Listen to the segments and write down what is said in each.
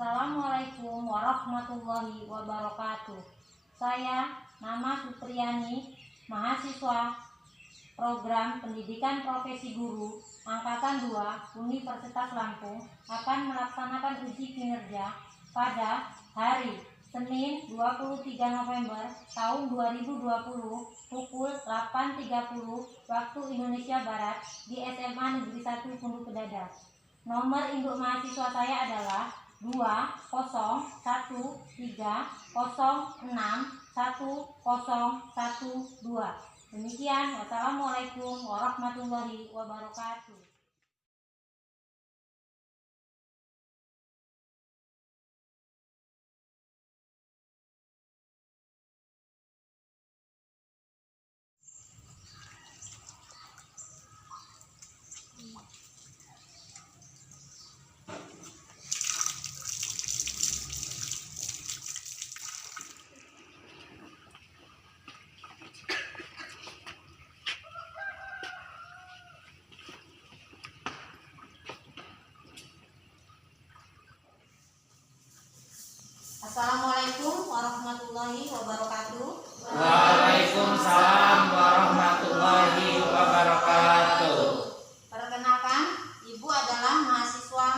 Assalamualaikum warahmatullahi wabarakatuh. Saya nama Supriyani, mahasiswa program pendidikan profesi guru angkatan 2 Universitas Lampung, akan melaksanakan uji kinerja pada hari Senin 23 November tahun 2020 pukul 8.30 waktu Indonesia Barat di SMA Negeri 1 Pondok Pedadak. Nomor induk mahasiswa saya adalah 20130610112. Demikian, wassalamualaikum warahmatullahi wabarakatuh. Assalamualaikum warahmatullahi wabarakatuh. Waalaikumsalam warahmatullahi wabarakatuh. Perkenalkan, Ibu adalah mahasiswa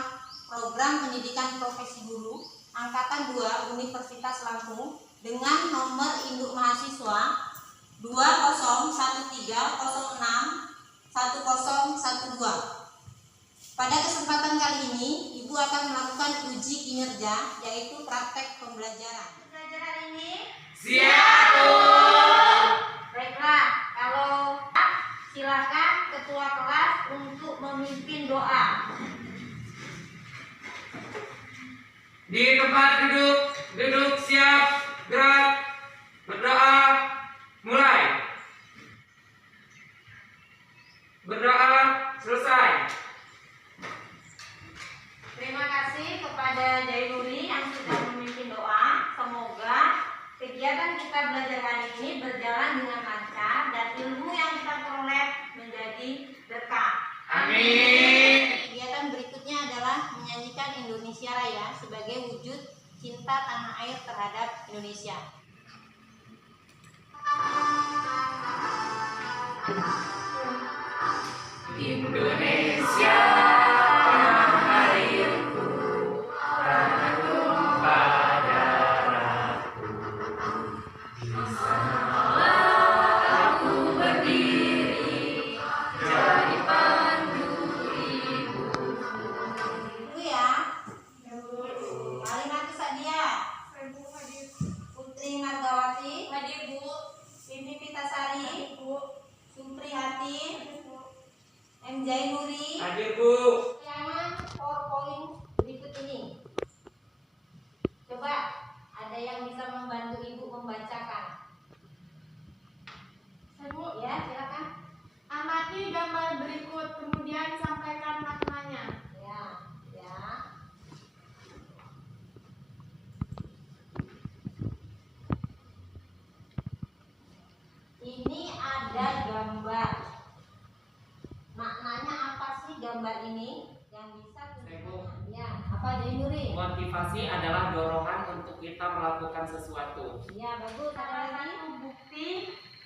program pendidikan profesi guru angkatan 2 Universitas Lampung dengan nomor induk mahasiswa 20130610112. Pada kesempatan kali ini, Ibu akan melakukan uji kinerja, yaitu praktek pembelajaran. Pembelajaran ini Siap, Bu. baiklah, kalau silakan ketua kelas untuk memimpin doa. Di tempat duduk siap, gerak, berdoa, mulai. Berdoa, selesai. Terima kasih kepada Jainuri yang sudah memimpin doa. Semoga kegiatan kita belajar hari ini berjalan dengan lancar dan ilmu yang kita peroleh menjadi berkah. Amin. Kegiatan berikutnya adalah menyanyikan Indonesia Raya sebagai wujud cinta tanah air terhadap Indonesia. Indonesia, tanah airku, tanah tumpah darahku. Di sanalah aku berdiri, jadi pandu ibuku. Dulu ya. Kalimat Sadia. Putri Margawati. Hadir, Bu. Pimpin Pitasari. Supriyati. M. Jainuri. Hadir, Bu. Yang PowerPoint berikut ini. Coba ada yang bisa membantu Ibu membacakan. Ibu, Ya, silakan. amati gambar berikut, kemudian sampaikan maknanya. Ya, ya. Ini ada gambar. Maknanya apa sih gambar ini? Yang bisa tunjukkan. Ya, apa Jainuri? Motivasi adalah dorongan untuk kita melakukan sesuatu. Ya, bagus. Ada Salah lagi? satu bukti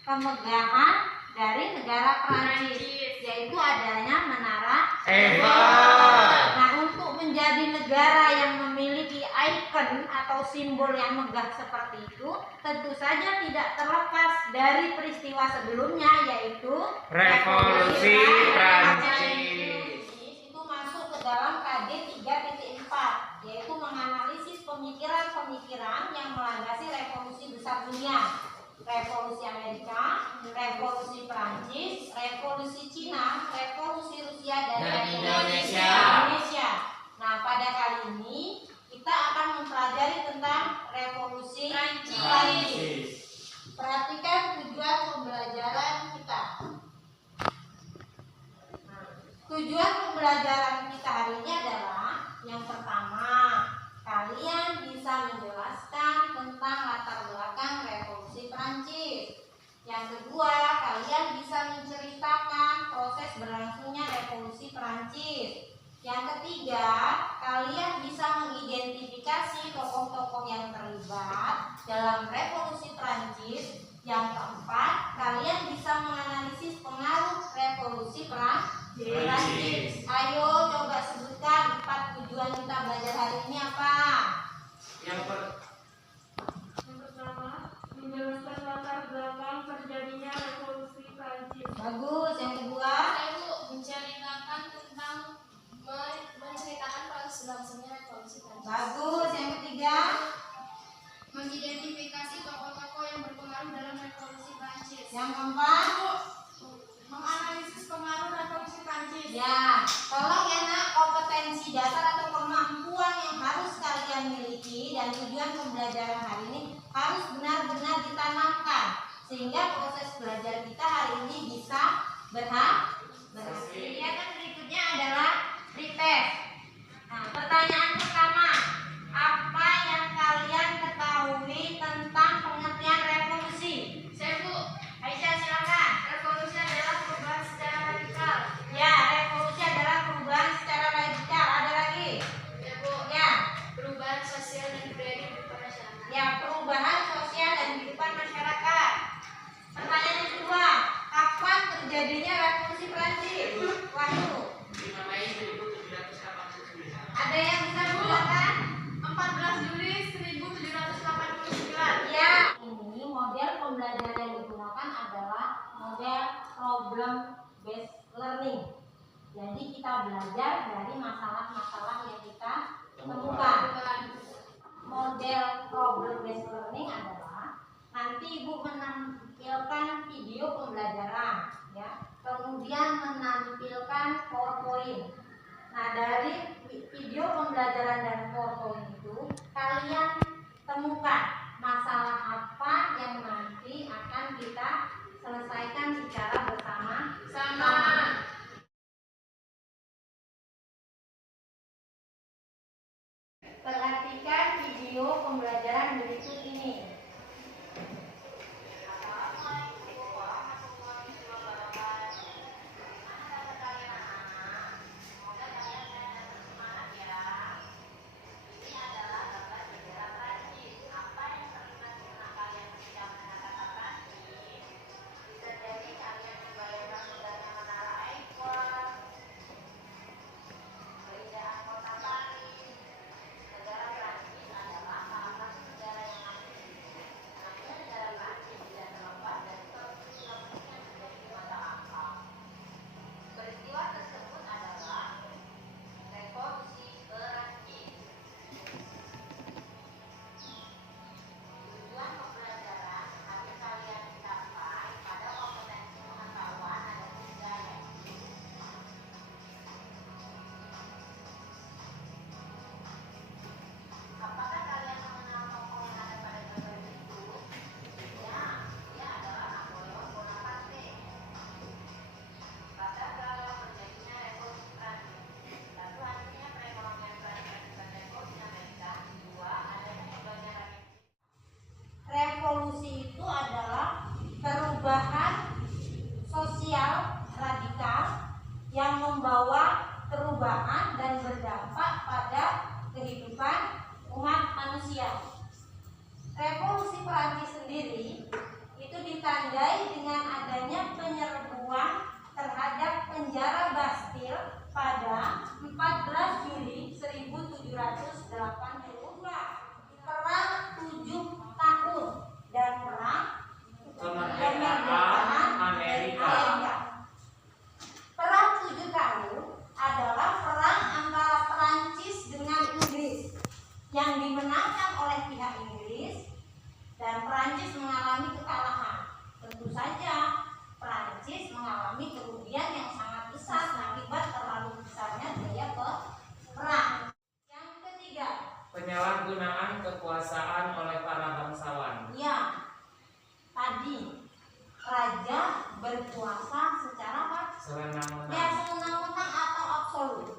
Kemegahan dari negara Prancis, yaitu adanya menara Eiffel. Nah, untuk menjadi negara yang memiliki ikon atau simbol yang megah seperti itu, tentu saja tidak terlepas dari peristiwa sebelumnya, yaitu Revolusi Prancis. Itu masuk ke dalam KD 3.4, yaitu menganalisis pemikiran-pemikiran yang melandasi revolusi besar dunia. Revolusi Amerika, revolusi Prancis, revolusi Cina, revolusi Rusia, dan Indonesia. Nah, pada kali ini kita akan mempelajari tentang revolusi Prancis. Perhatikan tujuan pembelajaran kita. Nah, tujuan pembelajaran kita hari ini adalah yang pertama, kalian bisa menjelaskan tentang latar belakang revolusi Prancis. Yang kedua, kalian bisa menceritakan proses berlangsungnya revolusi Prancis. Yang ketiga, kalian bisa mengidentifikasi tokoh-tokoh yang terlibat dalam revolusi Prancis. Yang keempat, kalian bisa menganalisis pengaruh revolusi Prancis. Ayo coba sebutkan 4 tujuan kita belajar hari ini apa? Yang pertama, menjelaskan latar belakang terjadinya revolusi Prancis. Bagus. Yang kedua, Menceritakan tentang menceritakan proses berlangsungnya revolusi Prancis. bagus. Yang ketiga, Mengidentifikasi tokoh-tokoh yang berpengaruh dalam revolusi Prancis. yang keempat, Menganalisis pengaruh revolusi Prancis. ya, tolong ya nak, kompetensi dasar atau kemampuan yang harus kalian miliki dan tujuan pembelajaran hari ini harus benar-benar ditanamkan sehingga proses belajar kita hari ini bisa berhasil. Kegiatan berikutnya adalah retest. Nah, pertanyaan pertama, apa yang kalian ketahui tentang pengertian revolusi? Saya Bu, Aisyah silakan. revolusi adalah perubahan secara radikal. Ya, revolusi adalah perubahan secara radikal. Ada lagi? Ya Bu, Ya, perubahan sosial dan budaya di masyarakat. ya perubahan sosial dan kehidupan masyarakat. Pertanyaan yang kedua, kapan terjadinya revolusi Prancis? Waktu. dimana 1789. Ada yang bisa mengatakan? 14 Juli 1789. Ya, ini model pembelajaran yang digunakan adalah model problem based learning. Jadi kita belajar dari masalah-masalah yang kita temukan. Model problem based learning adalah nanti Ibu menampilkan video pembelajaran, ya, kemudian menampilkan PowerPoint. Nah, dari video pembelajaran dan PowerPoint itu kalian temukan masalah apa yang nanti akan kita selesaikan secara bersama-sama. Perhatikan video pembelajaran berikut ini. Revolusi itu adalah perubahan sosial radikal yang membawa perubahan dan berdampak pada kehidupan umat manusia. Revolusi Perancis sendiri itu ditandai dengan adanya penyerbuan terhadap penjara Bastille pada 14 Juli 1782. Perang 7 tahun dan perang Kemerdekaan Amerika. Perang 7 tahun adalah perang antara Perancis dengan Inggris yang dimenangkan oleh pihak Inggris dan Perancis mengalami kekalahan. Tentu saja Perancis mengalami kerugian yang sangat besar akibat terlalu besarnya biaya perang. Yang ketiga, Penyalahgunaan kekuasaan oleh para bangsawan. ya, tadi raja berkuasa secara apa? Ya, Sewenang-wenang. sewenang-wenang atau absolut.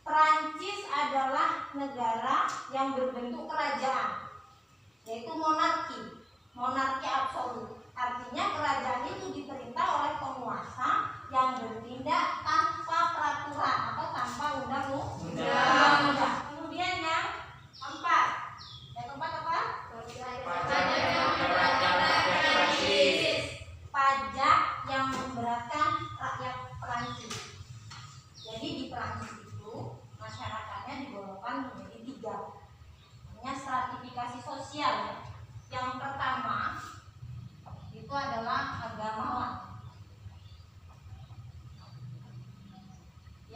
Perancis adalah negara yang berbentuk kerajaan, yaitu monarki, monarki absolut. Artinya kerajaan itu diperintah oleh penguasa yang bertindak tanpa peraturan atau tanpa undang-undang.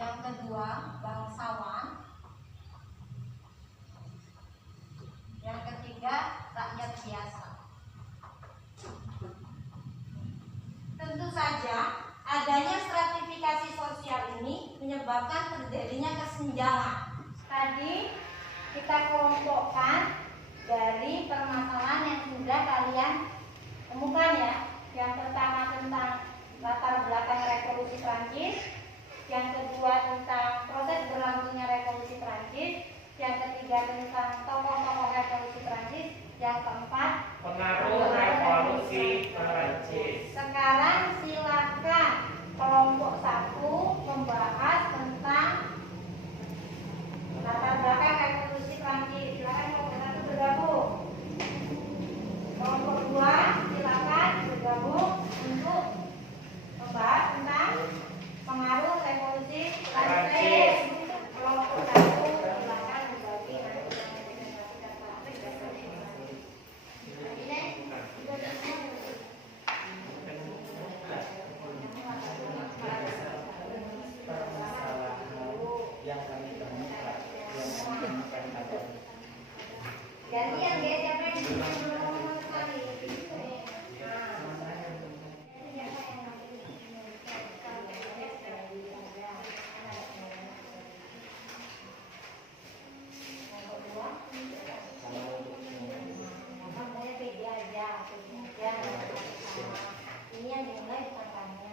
Yang kedua, bangsawan. Yang ketiga, rakyat biasa. Tentu saja adanya stratifikasi sosial ini menyebabkan terjadinya kesenjangan. Tadi kita kelompokkan dari permasalahan yang sudah kalian temukan ya. Yang pertama tentang latar belakang revolusi Prancis, yang kedua tentang proses berlangsungnya revolusi Prancis, yang ketiga tentang tokoh-tokoh revolusi Prancis, yang keempat Pengaruh revolusi Prancis. Sekarang silakan kelompok 1 membahas tentang latar belakang revolusi Prancis. Silakan kelompok 1 bergabung. Kelompok 2 silakan bergabung untuk membahas tentang pengaruh revolusi Prancis. Kelompok 1 silakan berbagi nanti gantian guys, siapa yang ngomong sekali? Ini yang dimulai bukan kami.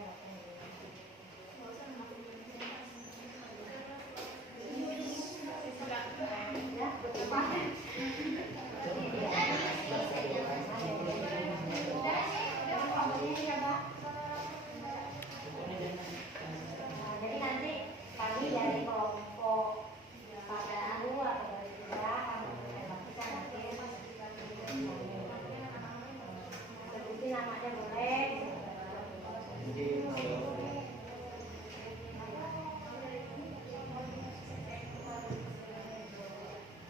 Jadi nanti kami dari kelompok pada anu atau dari kita kita nanti sebutin namanya boleh.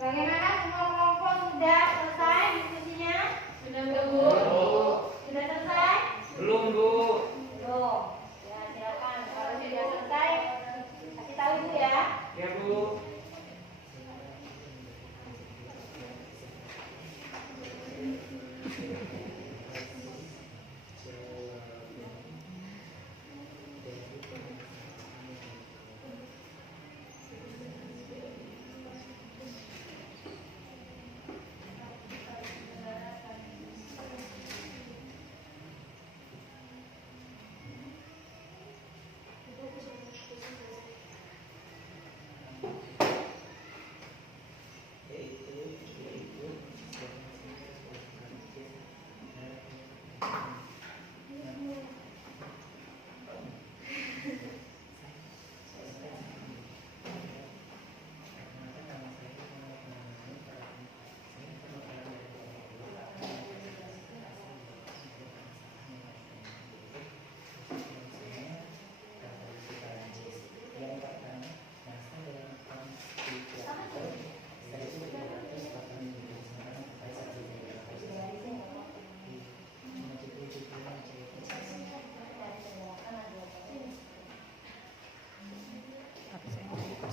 Bagaimana semua kelompok sudah selesai diskusinya? Sudah Bu. Sudah selesai? Belum, Bu. Belum. Ya, silakan. Kalau sudah selesai, kasih tahu Ibu ya. Ya, Bu.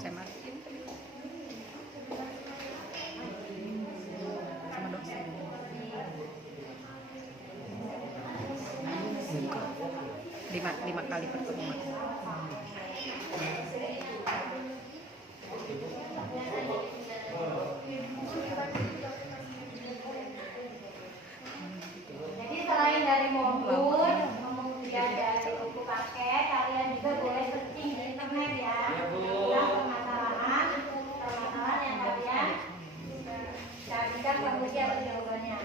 Saya matiin sama dosen 5 kali pertemuan. Jadi selain dari modul, kemudian dari buku paket, kalian juga boleh searching di internet ya. Tentang permasalahan yang kalian carikan solusi atau jawabannya.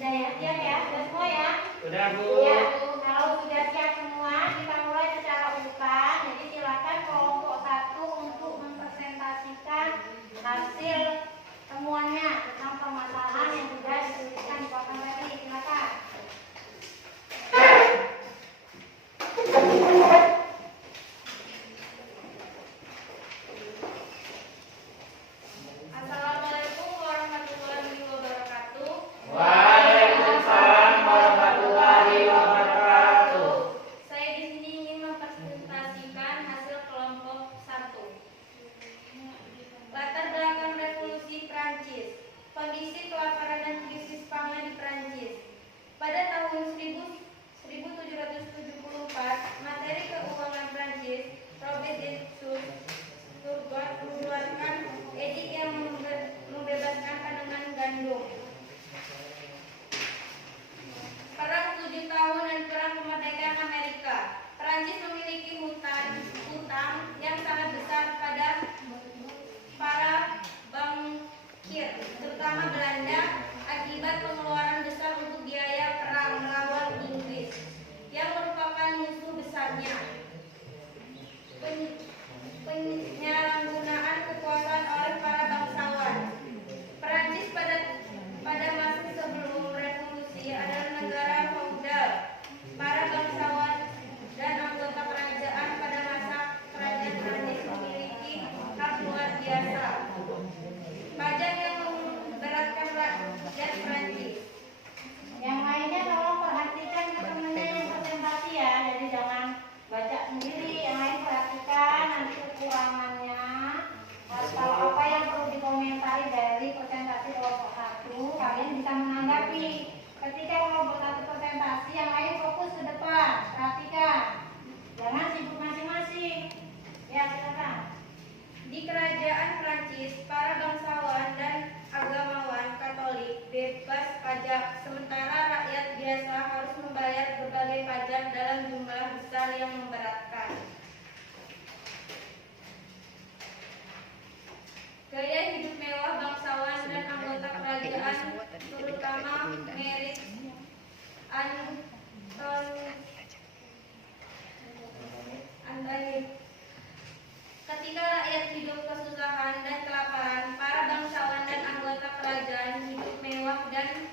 Sudah ya, siap ya? Sudah semua ya? Udah, Bu. Ya, kalau sudah siap semua, kita mulai secara urutan. Jadi silakan kelompok 1 untuk mempresentasikan hasil temuannya tentang permasalahan yang sudah dituliskan di papan Perang 7 tahun dan perang kemerdekaan Amerika. Perancis memiliki hutang yang sangat besar pada para bankir, terutama Belanda, akibat pengeluaran besar untuk biaya perang melawan Inggris, yang merupakan musuh besarnya. Penyalahgunaan kekuasaan oleh para bangsawan. Perancis pada masa sebelum revolusi adalah negara feodal. Para bangsawan dan anggota kerajaan pada masa kerajaan Perancis memiliki hak luar biasa. Pajak yang memberatkan rakyat Perancis. Yang lainnya tolong perhatikan teman-temannya yang presentasi ya, jadi jangan baca sendiri, yang lain perhatikan nanti kekurangannya atau apa yang perlu dikomentari dari presentasi kelompok 1, kalian bisa menanggapi. Ketika kelompok 1 presentasi, yang lain fokus ke depan, perhatikan, jangan sibuk masing-masing. Ya, silakan. Di kerajaan Prancis, para bangsawan dan agamawan Katolik bebas pajak, sementara rakyat biasa harus membayar berbagai pajak dalam jumlah besar yang memberatkan. Gaya hidup mewah bangsawan dan anggota kerajaan, terutama Merit Antoni. Ketika rakyat hidup kesusahan dan kelaparan, para bangsawan dan anggota kerajaan hidup mewah dan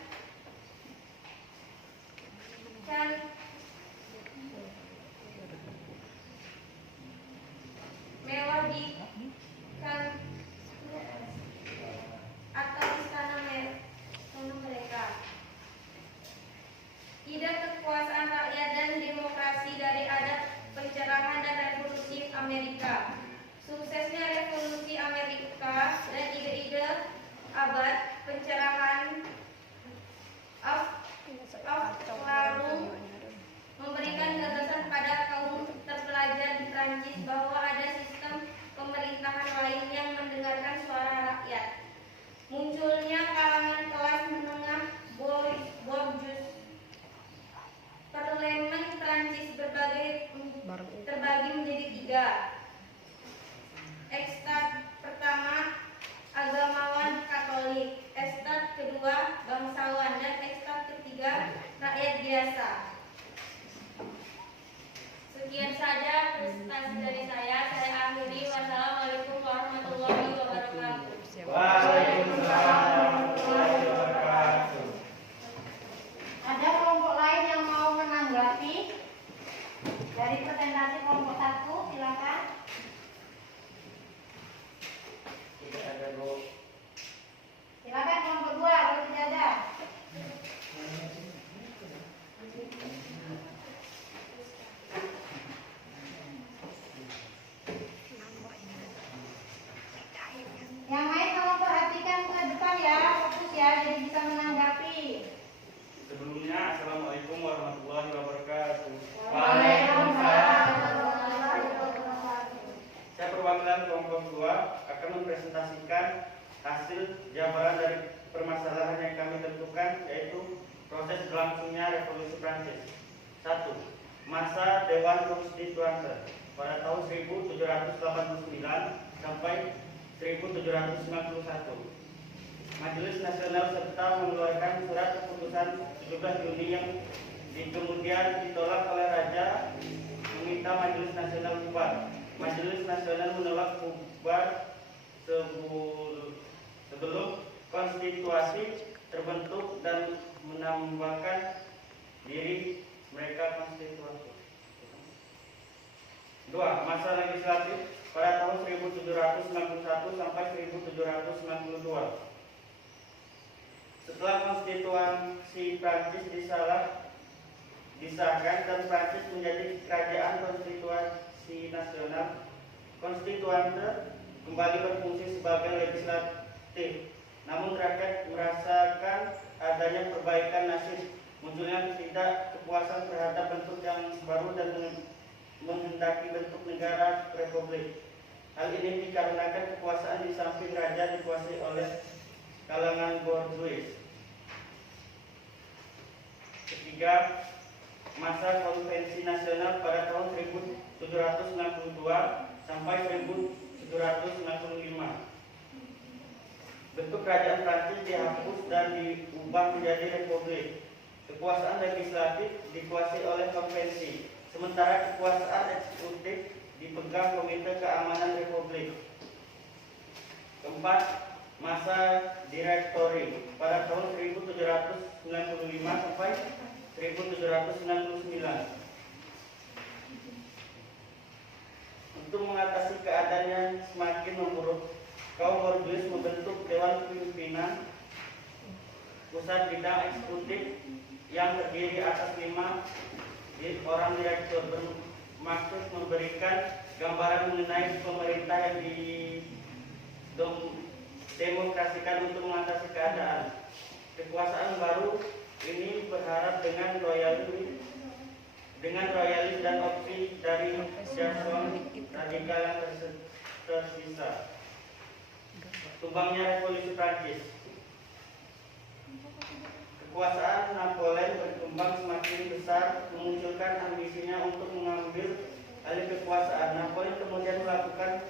mewah di atau istana mereka. Ide kekuasaan rakyat dan demokrasi dari adat pencerahan dan revolusi Amerika. Suksesnya revolusi Amerika dan ide-ide abad pencerahan lalu memberikan gagasan pada kaum terpelajar di Prancis bahwa ada sistem pemerintahan lain yang mendengarkan suara rakyat. Munculnya kalangan kelas menengah bourgeois. Parlemen Prancis terbagi menjadi 3. Ekstat pertama agamawan Katolik, ekstat kedua bangsawan, dan ekstat ketiga rakyat biasa. Sekian saja presentasi dari saya akhiri. Wassalamualaikum warahmatullahi wabarakatuh. Waalaikumsalam warahmatullahi wabarakatuh. Ada kelompok lain yang mau menanggapi dari presentasi kelompok 1, silakan. Tidak ada, Bu. Silakan kelompok 2, kalau tidak ada. Yang lain tolong perhatikan ke depan ya, fokus ya, jadi bisa menanggapi. Sebelumnya, Assalamualaikum warahmatullahi wabarakatuh. Saya perwakilan kelompok 2 akan mempresentasikan hasil jabaran dari permasalahan yang kami tentukan, yaitu proses berlangsungnya revolusi Prancis. 1. Masa Dewan Konstituante pada tahun 1789 sampai 1791. Majelis Nasional serta mengeluarkan surat keputusan 17 Juni yang kemudian ditolak oleh Raja, meminta Majelis Nasional bubar. Majelis Nasional menolak bubar sebelum konstitusi terbentuk dan menambahkan diri mereka konstitusi. 2. Masa legislatif pada tahun 1791 sampai 1792. Setelah konstitusi Prancis disahkan dan Prancis menjadi kerajaan konstitusi nasional, konstituante kembali berfungsi sebagai legislatif. Namun rakyat merasakan adanya perbaikan nasib, munculnya ketidakpuasan terhadap bentuk yang baru dan menghendaki bentuk negara republik. Hal ini dikarenakan kekuasaan di samping raja dikuasai oleh kalangan bourgeois. 3. Masa Konvensi Nasional pada tahun 1792 sampai 1795. Bentuk kerajaan Prancis dihapus dan diubah menjadi republik. Kekuasaan legislatif dikuasai oleh konvensi, sementara kekuasaan eksekutif dipegang Komite Keamanan Republik. Keempat, masa Direktori pada tahun 1795 sampai 1799. Untuk mengatasi keadaan yang semakin memburuk, kaum borjuis membentuk Dewan Pimpinan Pusat Bidang Eksekutif yang terdiri atas 5 orang direktur, bermaksud memberikan gambaran mengenai pemerintah yang didemokrasikan untuk mengatasi keadaan. Kekuasaan baru ini berharap dengan royalis dan opsi dari Jason radikal yang tersisa. Tumbangnya Revolusi Prancis. Kekuasaan Napoleon berkembang semakin besar, memunculkan ambisinya untuk mengambil alih kekuasaan. Napoleon kemudian melakukan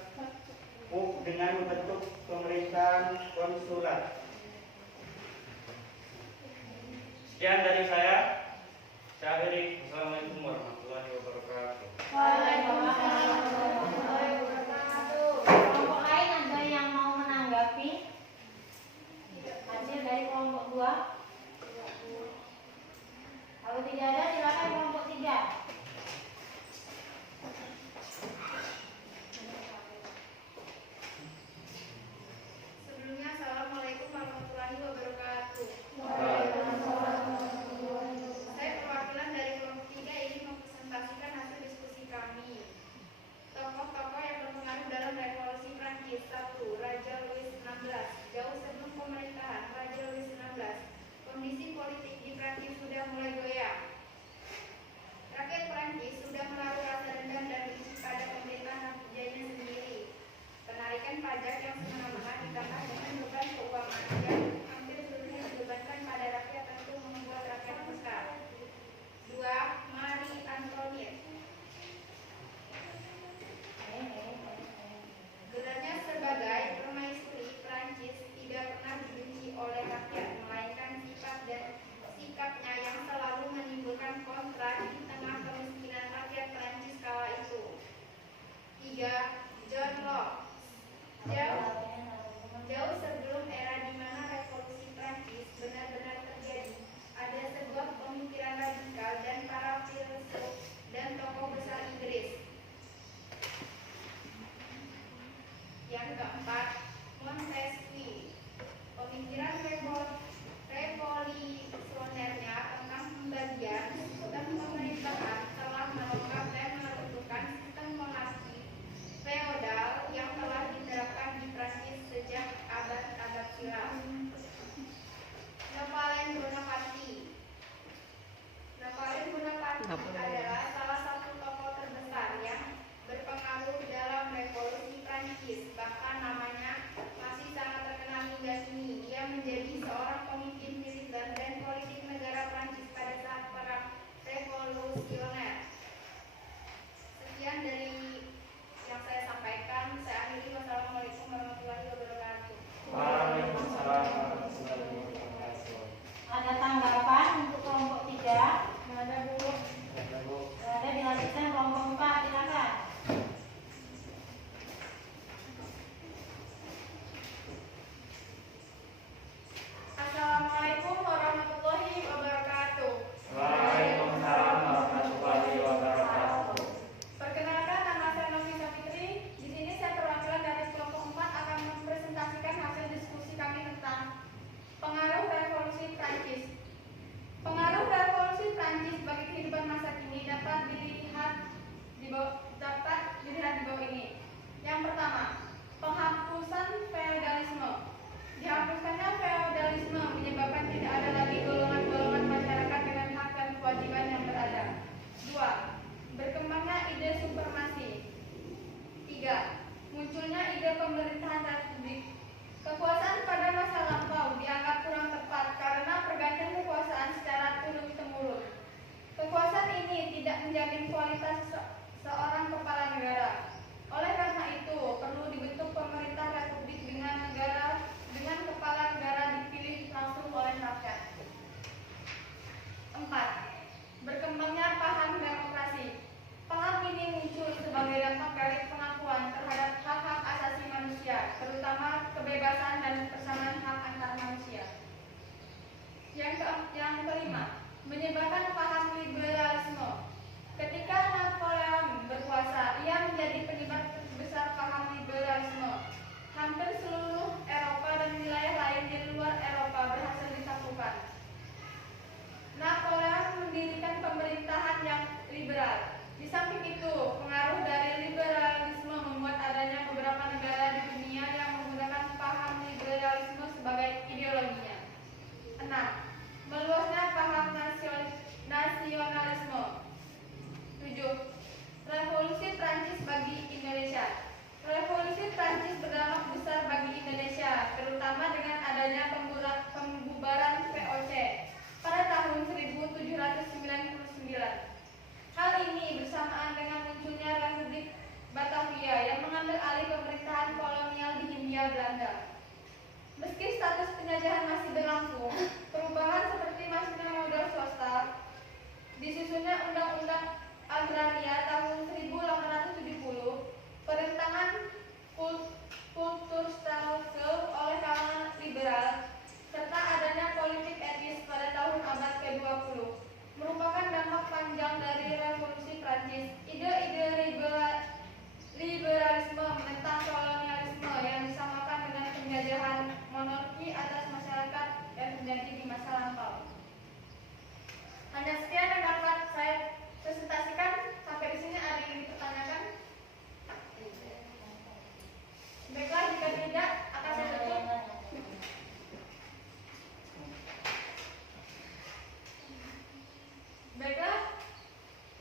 coup dengan membentuk pemerintahan konsulat. Sekian dari saya. Saya akhiri. Assalamualaikum warahmatullahi wabarakatuh. Waalaikumsalam warahmatullahi wabarakatuh. Kelompok lain ada yang mau menanggapi hasil dari kelompok 2? Kalau tidak ada, silakan kelompok 3. Sebelumnya, Assalamualaikum warahmatullahi wabarakatuh. Saya perwakilan dari kelompok 3 ingin mempresentasikan hasil diskusi kami. Tokoh-tokoh yang berpengaruh dalam revolusi Prancis. 1. Raja Louis XVI. Jauh sebelum pemerintahan Raja Louis XVI, kondisi politik di Prancis sudah mulai goyah. Rakyat Prancis sudah menaruh rasa dendam dan benci pada pemerintahan kerjanya sendiri. Penarikan pajak yang semena-mena ditambah dengan beban keuangan yang hampir seluruhnya dibebankan pada rakyat tentu membuat rakyat murka. 2. Marie Antoinette. Gelarnya sebagai permaisuri Prancis tidak pernah dibenci oleh rakyat, melainkan sifat dan sikapnya yang selalu menimbulkan kontra di tengah kemiskinan rakyat Prancis kala itu. 3. John Locke. Jauh sebelum era di mana revolusi Prancis benar-benar terjadi, ada sebuah pemikiran radikal dan para filsuf dan tokoh besar Inggris. Yang keempat, Montesquieu. Pemikiran revolusionernya tentang pembagian sistem pemerintahan telah melengkap dan meruntuhkan sistem monarki feodal yang telah diterapkan di Prancis sejak abad-abad silam. Napoleon Bonaparte. Napoleon Bonaparte adalah salah satu tokoh terbesar yang berpengaruh dalam revolusi Prancis. Bahkan namanya masih sangat terkenal hingga kini. Dia menjadi seorang pemimpin militer dan politik negara Prancis pada saat perang revolusioner. Sekian dari yang saya sampaikan. Saya akhiri. Wassalamualaikum warahmatullahi wabarakatuh. Waalaikumsalam warahmatullahi wabarakatuh. Ada tanggapan untuk kelompok 3? Ada, Bu. Ada, dilanjutkan kelompok 4, silakan. Assalamualaikum warahmatullahi wabarakatuh. Waalaikumsalam warahmatullahi Yang kelima, menyebarkan paham liberalisme. Ketika Napoleon berkuasa, ia menjadi penyebar terbesar paham liberalisme. Hampir seluruh Eropa dan wilayah lain di luar Eropa berhasil disakukan. Napoleon mendirikan pemerintahan yang liberal. Di samping itu, pengaruh dari liberalisme membuat adanya beberapa negara di dunia yang menggunakan paham liberalisme sebagai ideologinya. 6. Meluasnya paham nasionalisme. 7. Revolusi Prancis bagi Indonesia. Revolusi Prancis berdampak besar bagi Indonesia, terutama dengan adanya pembubaran VOC pada tahun 1799. Hal ini bersamaan dengan munculnya Republik Batavia yang mengambil alih pemerintahan kolonial di Hindia Belanda. Meski status penjajahan masih berlangsung, perubahan seperti masuknya modal swasta, disusunnya Undang-Undang Agraria tahun 1870, perentangan kulturstelsel oleh kalangan liberal, serta adanya politik etis pada tahun abad ke-20 merupakan dampak panjang dari revolusi Prancis. Ide-ide liberalisme menentang kolonialisme yang disamakan dengan penjajahan monarki atas masyarakat yang terjadi di masa lampau. Hanya sekian yang dapat saya presentasikan. Sampai di sini ada yang dipertanyakan? Baiklah, jika tidak akan saya tutup. Baiklah,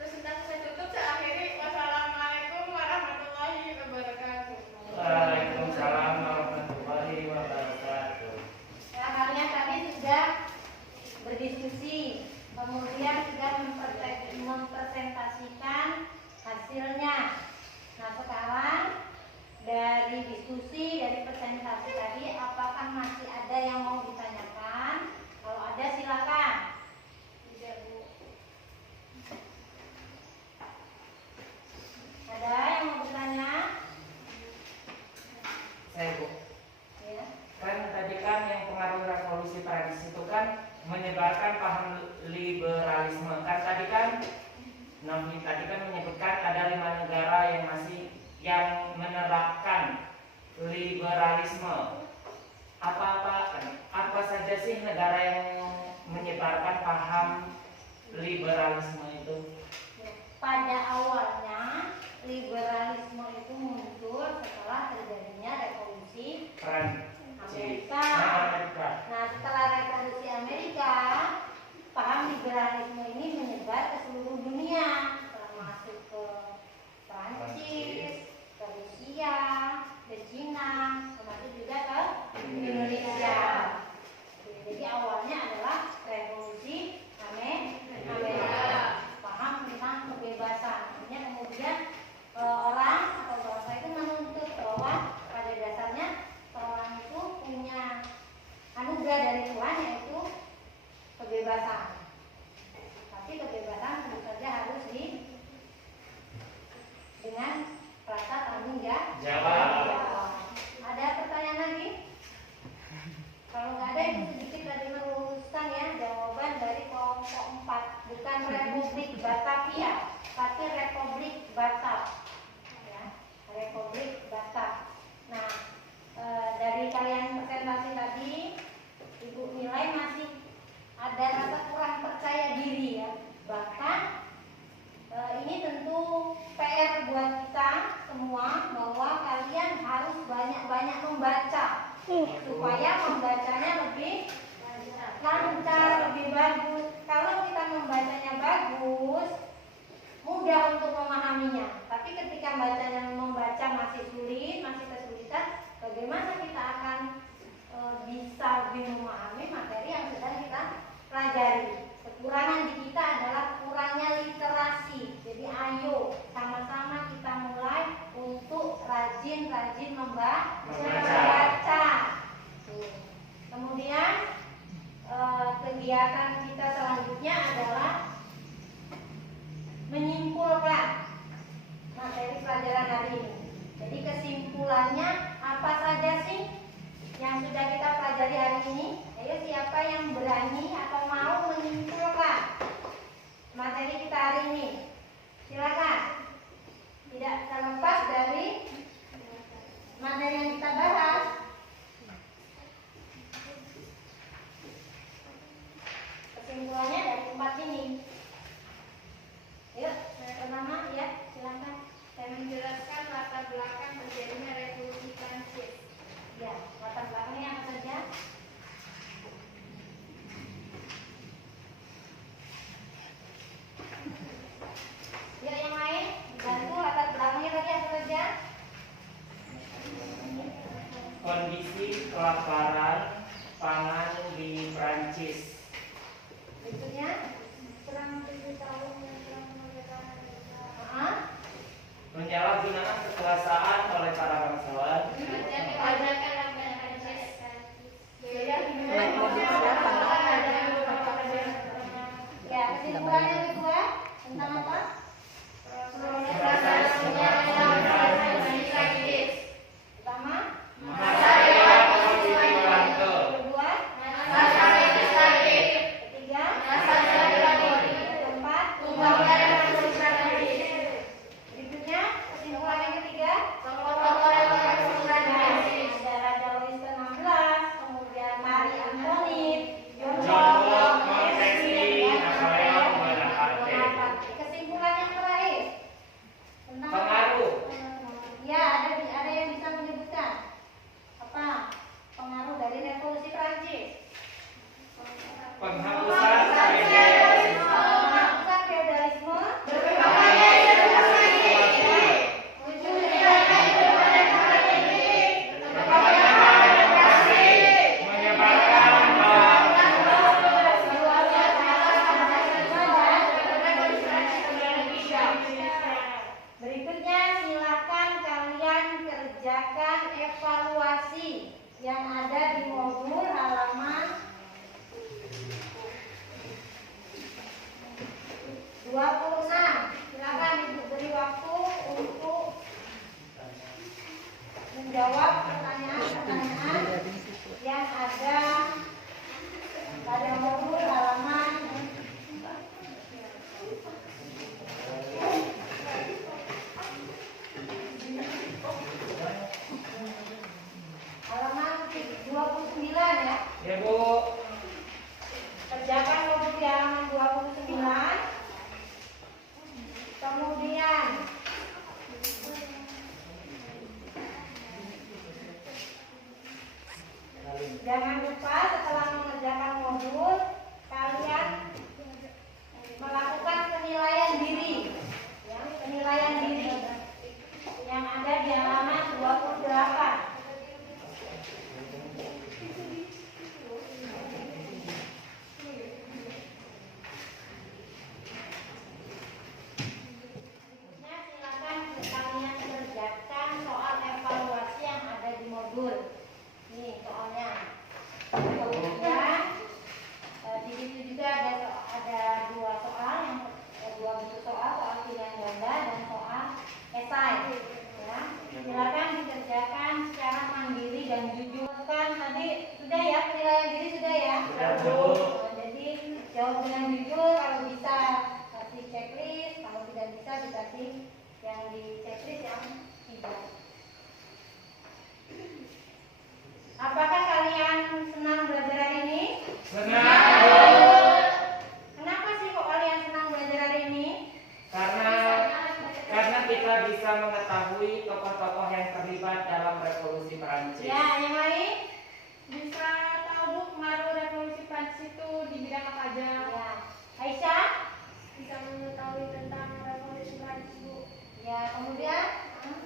presentasi saya tutup. Saya akhiri. Wassalamualaikum warahmatullahi wabarakatuh. Waalaikumsalam warahmatullahi wabarakatuh. Ya, kalian tadi sudah berdiskusi, kemudian sudah mempresentasikan hasilnya. Nah, sekarang dari diskusi, dari presentasi tadi, apakah masih ada yang mau ditanyakan? Kalau ada, silakan. Tidak, Bu. Ada yang mau bertanya? Saya, Bu. Ya. Kan tadi kan yang pengaruh revolusi Prancis itu kan menyebarkan paham liberalisme. Kan tadi kan Nabi tadi kan menyebutkan ada 5 negara yang masih yang menerapkan liberalisme. Apa saja sih negara yang menyebarkan paham liberalisme itu? Pada awalnya liberalisme itu muncul setelah terjadinya revolusi Amerika. Nah, setelah revolusi Amerika, paham liberalisme ini menyebar ke seluruh dunia, termasuk ke Prancis, ke Rusia, ke Cina, termasuk juga ke Indonesia. Jadi awalnya adalah revolusi Amerika, paham tentang kebebasan. Akhirnya kemudian orang atau bangsa itu menuntut bahwa pada dasarnya seorang itu punya anugerah dari Tuhan, yaitu kebebasan. Tapi kebebasan tentu saja harus dengan rasa tanggung jawab. Ada pertanyaan lagi? Kalau nggak ada, itu sedikit tadi meluruskan ya jawaban dari kelompok 4. Bukan Republik Batavia, tapi Republik Batak. Ya, Republik Batak. Nah, dari kalian presentasi tadi, Ibu nilai masih ada rasa kurang percaya diri ya. Bahkan ini tentu PR buat kita semua, bahwa kalian harus banyak-banyak membaca supaya membacanya lebih lancar, lebih bagus. Kalau kita membacanya bagus, mudah untuk memahaminya. Tapi ketika membaca masih sulit, masih kesulitan, bagaimana kita akan bisa lebih memahami materi yang sedang kita pelajari. Kekurangan di kita adalah kurangnya literasi. Jadi ayo sama-sama kita mulai untuk rajin-rajin membaca. Kemudian kegiatan kita selanjutnya adalah menyimpulkan materi pelajaran hari ini. Jadi kesimpulannya apa saja sih yang sudah kita pelajari hari ini? Ayo Ayo siapa yang berani atau mau menyimpulkan materi kita hari ini? Silakan. Tidak terlepas dari materi yang kita bahas. Kesimpulannya dari tempat ini. Yuk, pertama ya, silakan. Saya menjelaskan latar belakang terjadinya revolusi Prancis. Ya, latar belakangnya apa saja? Yuk yang lain, bantu latar belakangnya tadi apa saja? Kondisi kelaparan pangan di Prancis. Berikutnya, Perang 7 tahun yang telah menegakkan ah, Penyalahgunaan kekuasaan oleh para bangsawan. ya kesimpulan yang kedua tentang apa? Pertama, Masyarakat Konstituante. kedua, ketiga, keempat, berikutnya kesimpulan yang ketiga. Ada Raja Louis XVI, kemudian Marie Antoinette, John John Locke, Locke, Montesquieu, Napoleon Bonaparte. Kesimpulan yang terakhir tentang apa? Pengaruh. Ya, ada yang bisa menyebutkan apa pengaruh dari revolusi Prancis? Penghapusan feodalisme. Penghapusan feodalisme, Menyebarkan berikutnya silakan kalian kerjakan evaluasi yang ada di modul halaman 26. Silakan Ibu beri waktu untuk menjawab pertanyaan-pertanyaan yang ada pada modul halaman halaman 29 ya. Ya Bu. Kerjakan modul di halaman 29. Kemudian jangan lupa setelah mengerjakan modul kalian melakukan penilaian diri, ya, penilaian diri yang ada di halaman 28. Berikutnya silakan kalian kerjakan soal evaluasi yang ada di modul. Nih soalnya. Kemudian di situ juga ada dua soal, dua buku soal pilihan ganda dan soal esai. Ya, silakan dikerjakan secara mandiri dan jujur. Kan tadi sudah ya penilaian diri sudah ya. Sudah, Bu. Jadi jawab dengan jujur, kalau bisa kasih checklist, kalau tidak bisa dikasih yang di checklist yang tidak. Apakah kalian senang belajar hari ini? Senang. Kenapa sih kok kalian senang belajar hari ini? Karena kita bisa mengetahui tokoh-tokoh yang terlibat dalam revolusi Prancis. Ya, yang lain? Bisa tahu Bu pengaruh revolusi Prancis itu di bidang apa aja? Ya. Aisyah? Bisa mengetahui tentang revolusi Prancis Bu. Ya, kemudian?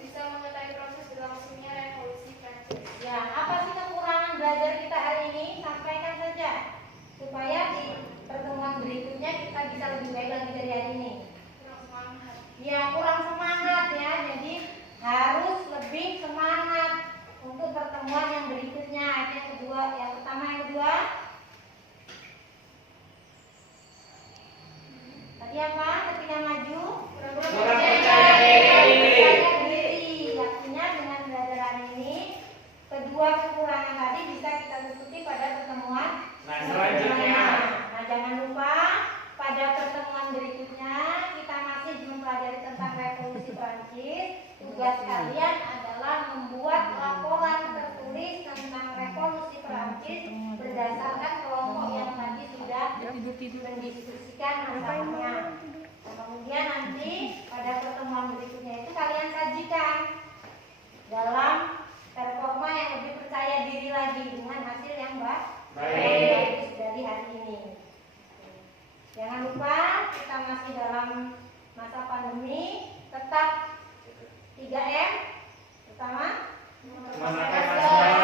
Bisa mengetahui proses berlangsungnya revolusi Prancis. Ya, apa sih kekurangan belajar kita hari ini? Sampaikan saja supaya di pertemuan berikutnya kita bisa lebih baik lagi dari hari ini. Kurang semangat. Ya, kurang semangat ya. Jadi harus lebih semangat untuk pertemuan yang berikutnya. Itu yang kedua, yang pertama, yang kedua. Tadi apa? Ketika maju, Kurang percaya diri. percaya diri. Artinya dengan belajar hari ini, kedua kekurangan tadi bisa kita tutupi pada pertemuan selanjutnya. Nah, jangan lupa pada pertemuan berikutnya kita masih mempelajari tentang revolusi Prancis. Tugas kalian adalah membuat laporan tertulis tentang revolusi Prancis berdasarkan kelompok yang tadi sudah mendiskusikan masalahnya. Kemudian nanti pada pertemuan berikutnya itu kalian sajikan dalam performa yang lebih percaya diri lagi dengan hasil yang bagus dari hari ini. Jangan lupa kita masih dalam masa pandemi, tetap 3M. Pertama, Memakai masker,